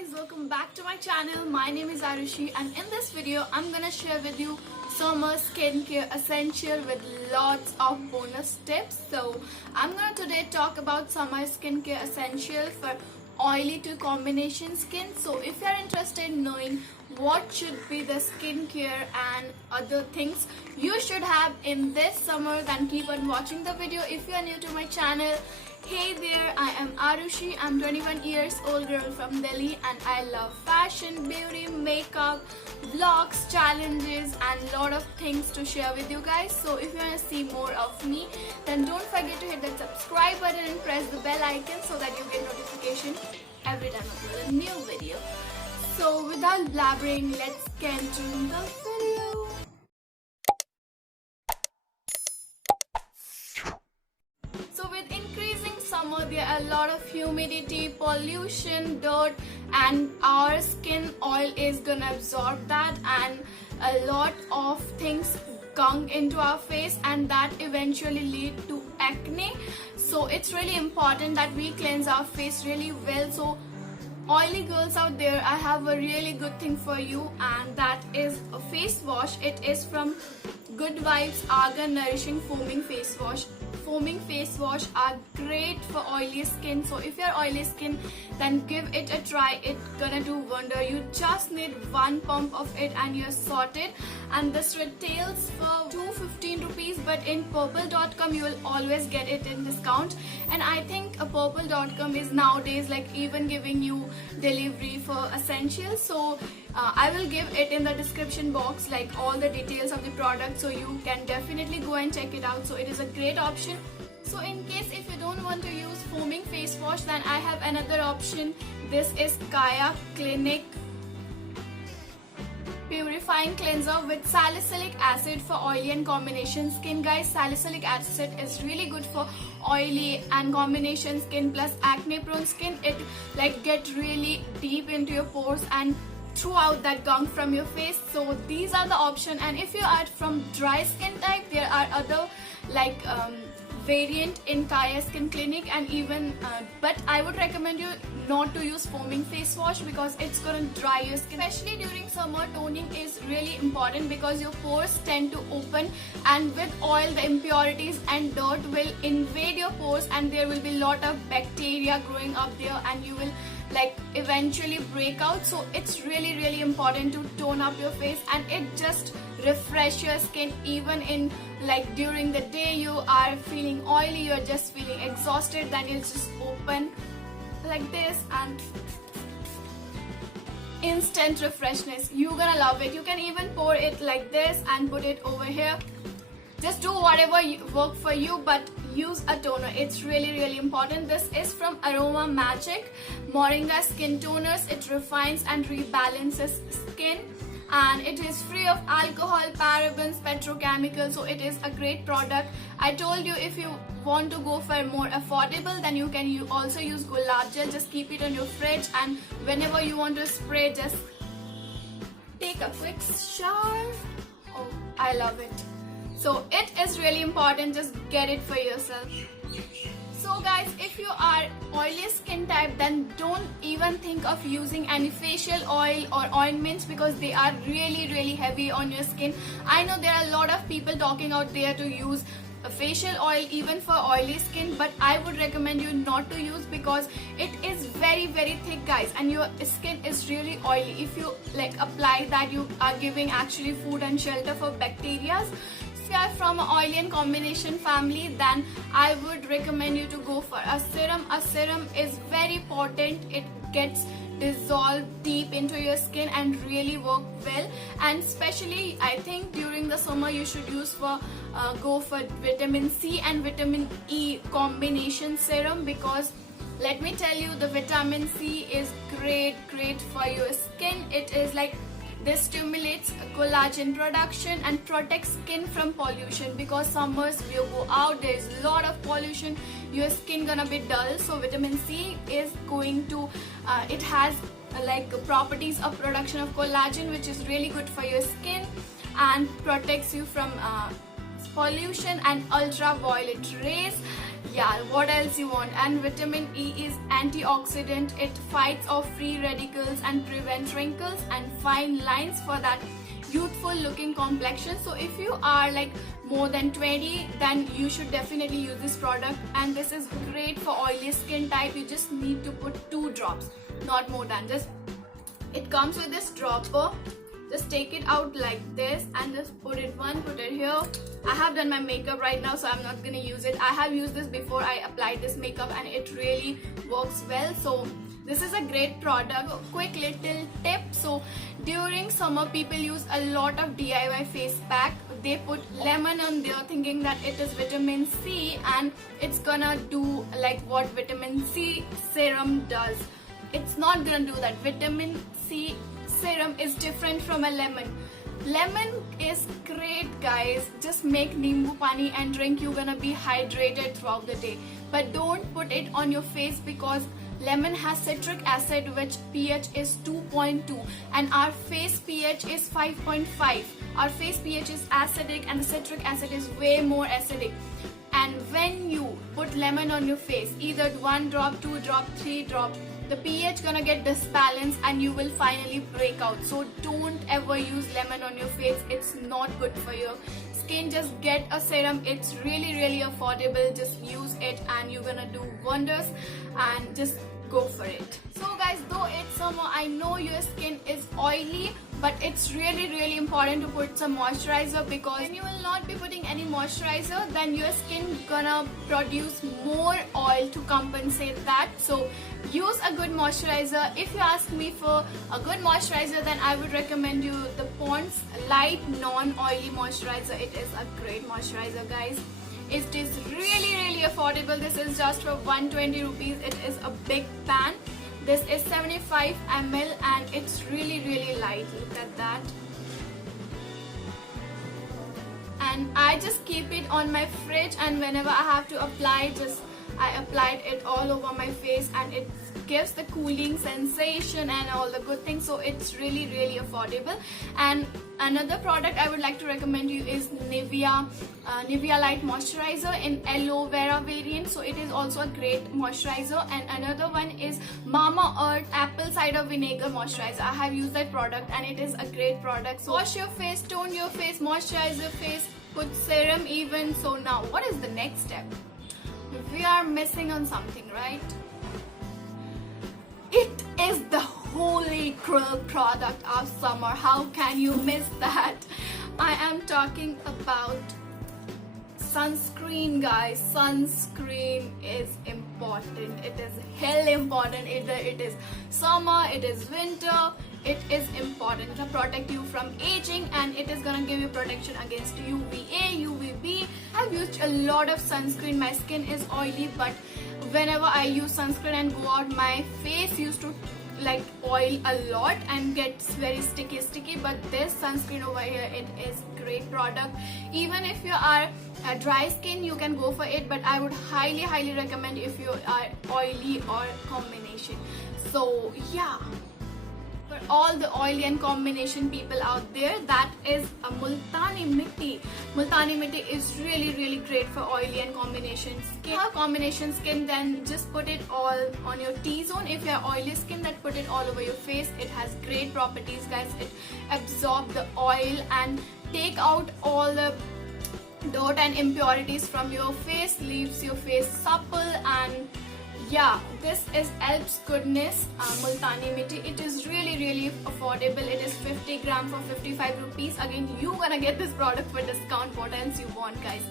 guys, welcome back to my channel. My name is Arushi and in this video I'm gonna share with you summer skincare essential with lots of bonus tips. So I'm gonna today talk about summer skincare essential for oily to combination skin. So if you're interested in knowing what should be the skincare and other things you should have in this summer, then keep on watching the video. If you are new to my channel, hey there, I am Arushi. I'm 21 years old girl from Delhi and I love fashion, beauty, makeup, vlogs, challenges and lot of things to share with you guys. So if you want to see more of me, then don't forget to hit that subscribe button and press the bell icon so that you get notification every time I upload a new video. So without blabbering, let's get into the video. So with increasing summer, there are a lot of humidity, pollution, dirt, and our skin oil is gonna absorb that, and a lot of things gunk into our face, and that eventually lead to acne. So it's really important that we cleanse our face really well. So oily girls out there, I have a really good thing for you, and that is a face wash. It is from Good Vibes Argan Nourishing Foaming Face Wash. Foaming face wash are great for oily skin. So if you're oily skin, then give it a try. It's gonna do wonder. You just need one pump of it and you're sorted. And this retails for 215 rupees, but in purple.com you will always get it in discount. And I think purple.com is nowadays like even giving you delivery for essentials. So I will give it in the description box, like all the details of the product, so you can definitely go and check it out. So it is a great option. So in case if you don't want to use foaming face wash, then I have another option. This is Kaya Clinic Purifying Cleanser with salicylic acid for oily and combination skin. Guys, salicylic acid is really good for oily and combination skin plus acne prone skin. It like get really deep into your pores and throughout that gunk from your face. So these are the option. And if you are from dry skin type, there are other like variant in Kaya Skin Clinic, and even but I would recommend you not to use foaming face wash because it's gonna dry your skin. Especially during summer, toning is really important because your pores tend to open, and with oil the impurities and dirt will invade your pores and there will be lot of bacteria growing up there and you will like eventually break out. So it's really important to tone up your face, and it just refresh your skin. Even in like during the day you are feeling oily, you're just feeling exhausted, then you just open like this and instant refreshness. You're gonna love it. You can even pour it like this and put it over here. Just do whatever work for you, but use a toner. It's really important. This is from Aroma Magic Moringa Skin Toners. It refines and rebalances skin, and it is free of alcohol, parabens, petrochemicals. So it is a great product. I told you, if you want to go for more affordable, then you can also use Gulab Gel. Just keep it on your fridge, and whenever you want to spray, just take a quick shower. Oh, I love it. So it is really important. Just get it for yourself. So guys, if you are oily skin type, then don't even think of using any facial oil or ointments because they are really heavy on your skin. I know there are a lot of people talking out there to use a facial oil even for oily skin, but I would recommend you not to use because it is very thick, guys, and your skin is really oily. If you like apply that, you are giving actually food and shelter for bacteria. If you are from an oily and combination family, then I would recommend you to go for a serum. A serum is very potent. It gets dissolved deep into your skin and really work well. And especially I think during the summer you should use for go for vitamin C and vitamin E combination serum, because let me tell you, the vitamin C is great for your skin. It is like this stimulates collagen production and protects skin from pollution, because summers you go out, there is a lot of pollution, your skin gonna be dull. So vitamin C is going to it has like properties of production of collagen, which is really good for your skin and protects you from pollution and ultraviolet rays. yeah, what else you want? And vitamin E is antioxidant. It fights off free radicals and prevents wrinkles and fine lines for that youthful looking complexion. So if you are like more than 20, then you should definitely use this product. And this is great for oily skin type. You just need to put 2 drops, not more than. Just it comes with this dropper. Just take it out like this and just put it here. I have done my makeup right now, so I'm not gonna use it. I have used this before I applied this makeup and it really works well. So this is a great product. Quick little tip. So during summer, people use a lot of DIY face pack. They put lemon on there thinking that it is vitamin C and it's gonna do like what vitamin C serum does. It's not gonna do that. Vitamin C serum is different from a lemon. Lemon is great, guys. Just make nimbu pani and drink. You're gonna be hydrated throughout the day. But don't put it on your face because lemon has citric acid, which pH is 2.2 and our face pH is 5.5. Our face pH is acidic and the citric acid is way more acidic. And when you put lemon on your face, either 1 drop, 2 drop, 3 drop, the pH gonna get disbalanced and you will finally break out. So don't ever use lemon on your face. It's not good for your skin. Just get a serum. It's really affordable. Just use it and you're gonna do wonders, and just go for it. So guys, though it's summer, I know your skin is oily, but it's really important to put some moisturizer, because when you will not be putting any moisturizer, then your skin gonna produce more oil to compensate that. So use a good moisturizer. If you ask me for a good moisturizer, then I would recommend you the Pond's Light Non-Oily Moisturizer. It is a great moisturizer, guys. It is really affordable. This is just for 120 rupees. It is a big pan. This is 75 ml and it's really light. Look at that. And I just keep it on my fridge, and whenever I have to apply, I applied it all over my face, and it gives the cooling sensation and all the good things. So it's really affordable. And another product I would like to recommend you is Nivea Light Moisturizer in aloe vera variant. So it is also a great moisturizer. And another one is Mama Earth Apple Cider Vinegar Moisturizer. I have used that product and it is a great product. So wash your face, tone your face, moisturize your face, put serum even. So now what is the next step? We are missing on something, right? It is the holy grail product of summer. How can you miss that? I am talking about sunscreen, guys. Sunscreen is important. It is hell important. Either it is summer, it is winter, it is important to protect you from aging, and it is gonna give you protection against UVA, UVB. I've used a lot of sunscreen. My skin is oily, but whenever I use sunscreen and go out, my face used to like oil a lot and gets very sticky. But this sunscreen over here, it is great product. Even if you are a dry skin, you can go for it, but I would highly recommend if you are oily or combination. So yeah, for all the oily and combination people out there, that is a Multani Mitti. Multani Mitti is really great for oily and combination skin. If you have combination skin, then just put it all on your T-zone. If you have oily skin, then put it all over your face. It has great properties, guys. It absorbs the oil and take out all the dirt and impurities from your face, leaves your face supple. And yeah, this is Alps Goodness Multani Mitti. It is really affordable. It is 50 grams for 55 rupees. Again, you gonna get this product for discount. What else you want, guys?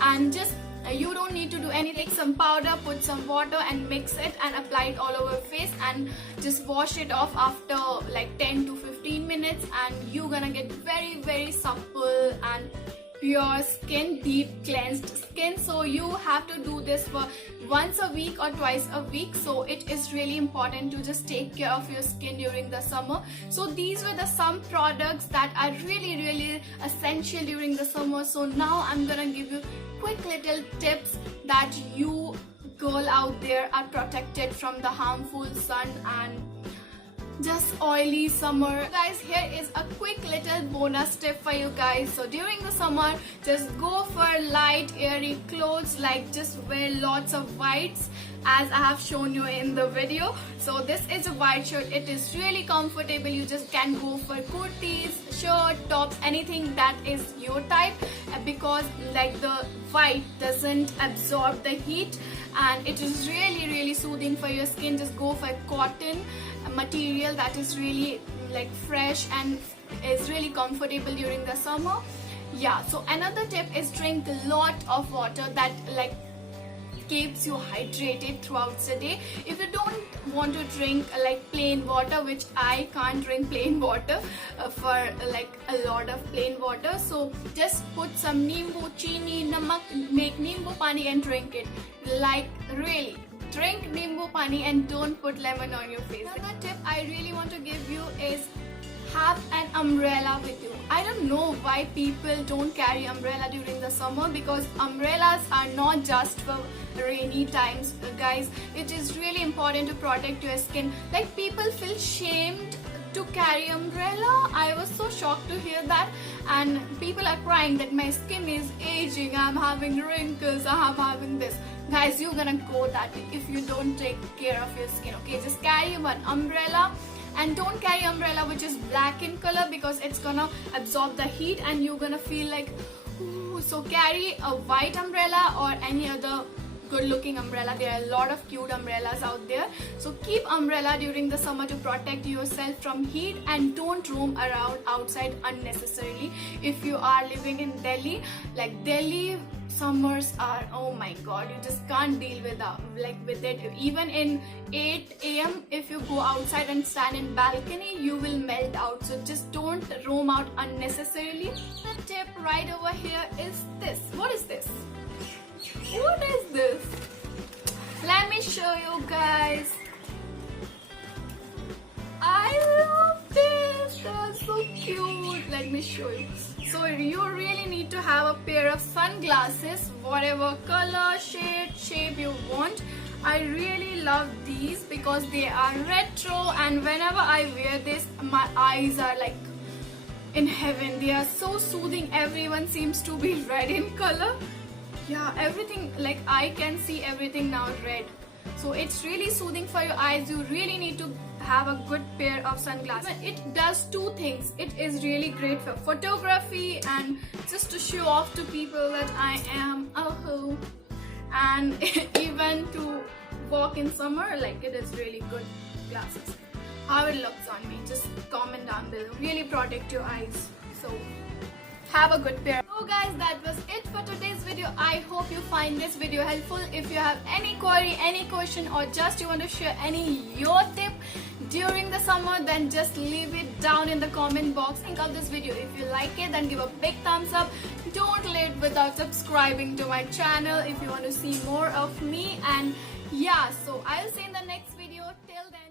And just you don't need to do anything. Take some powder, put some water and mix it and apply it all over your face, and just wash it off after like 10 to 15 minutes, and you gonna get very supple and pure skin, deep cleansed skin. So you have to do this for once a week or twice a week. So it is really important to just take care of your skin during the summer. So these were the some products that are really essential during the summer. So now I'm gonna give you quick little tips that you girl out there are protected from the harmful sun and just oily summer. Guys, here is a quick little bonus tip for you guys. So during the summer, just go for light airy clothes, like just wear lots of whites as I have shown you in the video. So this is a white shirt. It is really comfortable. You just can go for kurtis, shirt, tops, anything that is your type, because like the white doesn't absorb the heat and it is really soothing for your skin. Just go for cotton material that is really like fresh and is really comfortable during the summer. Yeah, so another tip is drink a lot of water. That like keeps you hydrated throughout the day. If you don't want to drink like plain water, which I can't drink plain water for like a lot of plain water, so just put some nimbu, chini, namak, make nimbu pani and drink it. Like really, drink nimbu pani and don't put lemon on your face. Another tip I really want to give you is have an umbrella with you. I don't know why people don't carry umbrella during the summer, because umbrellas are not just for rainy times, guys. It is really important to protect your skin. Like people feel shamed to carry umbrella. I was so shocked to hear that, and people are crying that my skin is aging, I'm having wrinkles, I'm having this. Guys, you're gonna go that way if you don't take care of your skin. Okay, just carry one umbrella. And don't carry umbrella which is black in color, because it's gonna absorb the heat and you're gonna feel like ooh. So carry a white umbrella or any other good looking umbrella. There are a lot of cute umbrellas out there. So keep umbrella during the summer to protect yourself from heat, and don't roam around outside unnecessarily. If you are living in Delhi, like Delhi summers are, oh my god, you just can't deal with it. Even in 8 a.m. if you go outside and stand in balcony, you will melt out. So just don't roam out unnecessarily. The tip right over here is this. What is this? What is this? Let me show you guys. I love this. They're so cute. Let me show you. So you really need to have a pair of sunglasses, whatever color, shade, shape you want. I really love these because they are retro, and whenever I wear this, my eyes are like in heaven. They are so soothing. Everyone seems to be red in color. Yeah, everything, like I can see everything now red. So it's really soothing for your eyes. You really need to have a good pair of sunglasses. It does two things. It is really great for photography and just to show off to people that I am a hoe, and even to walk in summer, like it is really good glasses. How it looks on me, just comment down below. Really protect your eyes. So have a good pair. So guys, that was it for today's video. I hope you find this video helpful. If you have any query, any question, or just you want to share any your tip during the summer, then just leave it down in the comment box. Think of this video. If you like it, then give a big thumbs up. Don't leave without subscribing to my channel if you want to see more of me. And yeah, so I'll see you in the next video. Till then.